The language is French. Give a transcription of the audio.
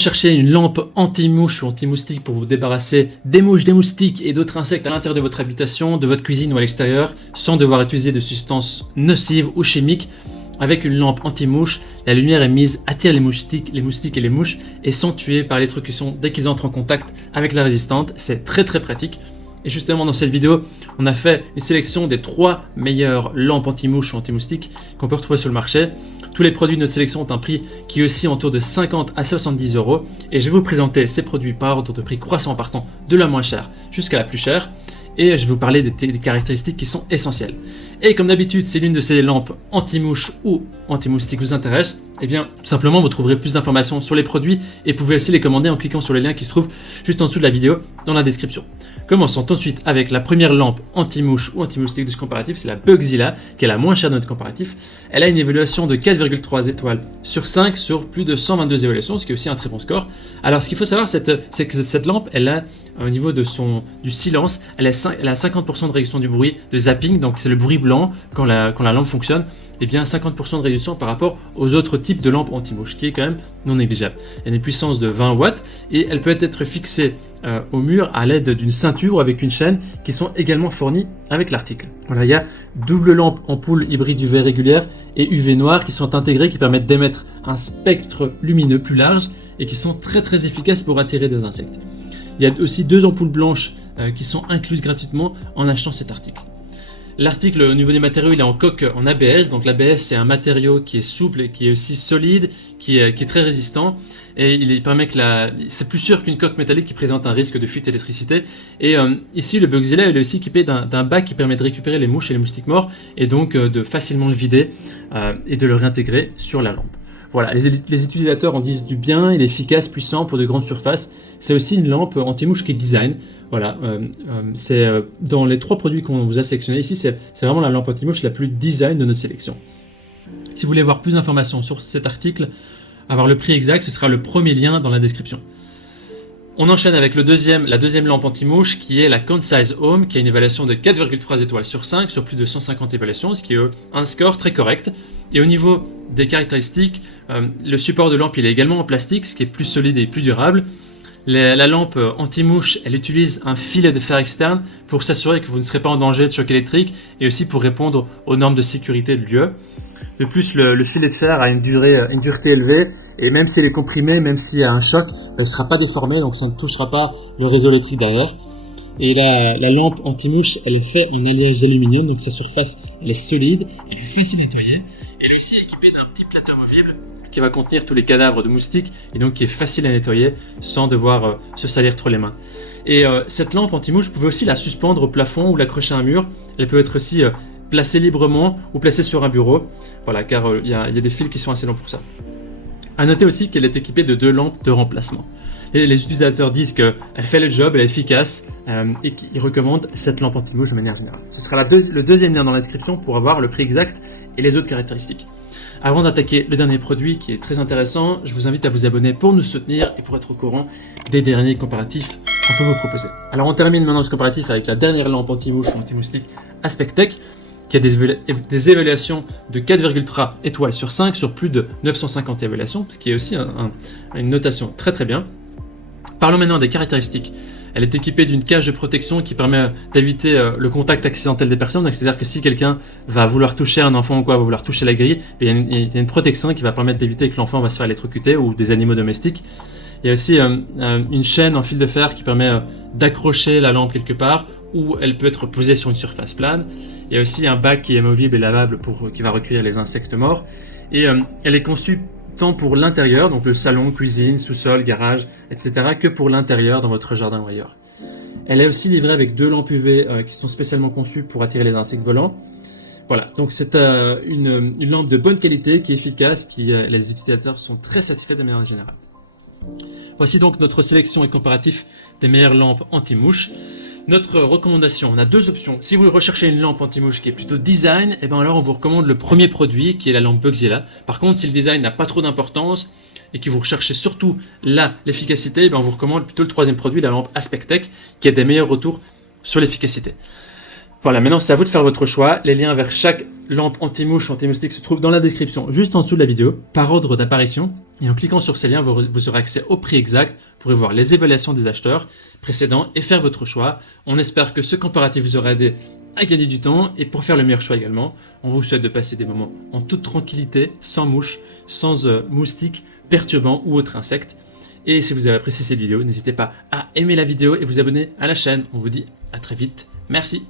Cherchez une lampe anti-mouche ou anti-moustique pour vous débarrasser des mouches, des moustiques et d'autres insectes à l'intérieur de votre habitation, de votre cuisine ou à l'extérieur, sans devoir utiliser de substances nocives ou chimiques. Avec une lampe anti-mouche, la lumière émise attire les moustiques et les mouches et sont tués par l'électrocution dès qu'ils entrent en contact avec la résistante. C'est très pratique. Et justement dans cette vidéo, on a fait une sélection des 3 meilleures lampes anti-mouche ou anti-moustiques qu'on peut retrouver sur le marché. Tous les produits de notre sélection ont un prix qui est aussi autour de 50 à 70 € et je vais vous présenter ces produits par ordre de prix croissant partant de la moins chère jusqu'à la plus chère et je vais vous parler des caractéristiques qui sont essentielles. Et comme d'habitude, si l'une de ces lampes anti-mouche ou anti-moustique vous intéresse, eh bien tout simplement vous trouverez plus d'informations sur les produits et pouvez aussi les commander en cliquant sur le lien qui se trouve juste en dessous de la vidéo dans la description. Commençons tout de suite avec la première lampe anti-mouche ou anti-moustique de ce comparatif, c'est la Bugzilla, qui est la moins chère de notre comparatif. Elle a une évaluation de 4,3 étoiles sur 5 sur plus de 122 évaluations, ce qui est aussi un très bon score. Alors ce qu'il faut savoir, c'est que cette lampe, elle a au niveau de du silence, elle a 50% de réduction du bruit de zapping, donc c'est le bruit blanc quand la lampe fonctionne, et bien 50% de réduction par rapport aux autres types de lampes anti-mouche, qui est quand même non négligeable. Elle a une puissance de 20 watts et elle peut être fixée au mur à l'aide d'une ceinture ou avec une chaîne qui sont également fournies avec l'article. Voilà, il y a double lampe ampoule hybride UV régulière et UV noir qui sont intégrées, qui permettent d'émettre un spectre lumineux plus large et qui sont très efficaces pour attirer des insectes. Il y a aussi 2 ampoules blanches qui sont incluses gratuitement en achetant cet article. L'article au niveau des matériaux, il est en coque en ABS, donc l'ABS c'est un matériau qui est souple et qui est aussi solide, qui est très résistant et il permet que c'est plus sûr qu'une coque métallique qui présente un risque de fuite d'électricité. Et ici le Bugzilla il est aussi équipé d'un bac qui permet de récupérer les mouches et les moustiques morts et donc de facilement le vider et de le réintégrer sur la lampe. Voilà, les utilisateurs en disent du bien, il est efficace, puissant pour de grandes surfaces. C'est aussi une lampe anti-mouche qui est design. Voilà, c'est dans les 3 produits qu'on vous a sélectionnés ici, c'est vraiment la lampe anti-mouche la plus design de notre sélection. Si vous voulez voir plus d'informations sur cet article, avoir le prix exact, ce sera le premier lien dans la description. On enchaîne avec la deuxième lampe anti-mouche qui est la Concise Home, qui a une évaluation de 4,3 étoiles sur 5 sur plus de 150 évaluations, ce qui est un score très correct. Et au niveau des caractéristiques, le support de lampe il est également en plastique, ce qui est plus solide et plus durable. La lampe anti-mouche, elle utilise un filet de fer externe pour s'assurer que vous ne serez pas en danger de choc électrique et aussi pour répondre aux normes de sécurité du lieu. De plus, le filet de fer a une dureté élevée et même s'il est comprimé, même s'il y a un choc, elle ne sera pas déformée, donc ça ne touchera pas le réseau électrique derrière. Et la lampe anti-mouche, elle est faite en alliage d'aluminium, donc sa surface elle est solide, elle est facile à nettoyer. Elle est aussi équipée d'un petit plateau amovible qui va contenir tous les cadavres de moustiques et donc qui est facile à nettoyer sans devoir se salir trop les mains. Et cette lampe anti-mouche, vous pouvez aussi la suspendre au plafond ou l'accrocher à un mur. Elle peut être aussi placée librement ou placée sur un bureau, voilà, car il y a des fils qui sont assez longs pour ça. A noter aussi qu'elle est équipée de 2 lampes de remplacement. Et les utilisateurs disent qu'elle fait le job, elle est efficace et qu'ils recommandent cette lampe anti-mouche de manière générale. Ce sera le deuxième lien dans la description pour avoir le prix exact et les autres caractéristiques. Avant d'attaquer le dernier produit qui est très intéressant, je vous invite à vous abonner pour nous soutenir et pour être au courant des derniers comparatifs qu'on peut vous proposer. Alors on termine maintenant ce comparatif avec la dernière lampe anti-mouche ou anti-moustique Aspectec, qui a des évaluations de 4,3 étoiles sur 5 sur plus de 950 évaluations, ce qui est aussi une notation très bien. Parlons maintenant des caractéristiques. Elle est équipée d'une cage de protection qui permet d'éviter le contact accidentel des personnes. C'est-à-dire que si quelqu'un va vouloir toucher un enfant ou quoi, va vouloir toucher la grille, il y a une protection qui va permettre d'éviter que l'enfant va se faire électrocuter ou des animaux domestiques. Il y a aussi une chaîne en fil de fer qui permet d'accrocher la lampe quelque part ou elle peut être posée sur une surface plane. Il y a aussi un bac qui est amovible et lavable qui va recueillir les insectes morts. Et elle est conçue tant pour l'intérieur, donc le salon, cuisine, sous-sol, garage, etc., que pour l'intérieur dans votre jardin ou ailleurs. Elle est aussi livrée avec 2 lampes UV qui sont spécialement conçues pour attirer les insectes volants. Voilà, donc c'est une lampe de bonne qualité qui est efficace, les utilisateurs sont très satisfaits de manière générale. Voici donc notre sélection et comparatif des meilleures lampes anti-mouche. Notre recommandation, on a 2 options. Si vous recherchez une lampe anti-mouche qui est plutôt design, et bien alors on vous recommande le premier produit qui est la lampe Bugzilla. Par contre, si le design n'a pas trop d'importance et que vous recherchez surtout l'efficacité, et bien on vous recommande plutôt le troisième produit, la lampe Aspectec, qui a des meilleurs retours sur l'efficacité. Voilà, maintenant c'est à vous de faire votre choix. Les liens vers chaque lampe anti-mouche, anti-moustique se trouvent dans la description juste en dessous de la vidéo, par ordre d'apparition. Et en cliquant sur ces liens, vous aurez accès au prix exact, vous pourrez voir les évaluations des acheteurs précédents et faire votre choix. On espère que ce comparatif vous aura aidé à gagner du temps et pour faire le meilleur choix également. On vous souhaite de passer des moments en toute tranquillité, sans mouches, sans moustiques, perturbants ou autres insectes. Et si vous avez apprécié cette vidéo, n'hésitez pas à aimer la vidéo et vous abonner à la chaîne. On vous dit à très vite. Merci.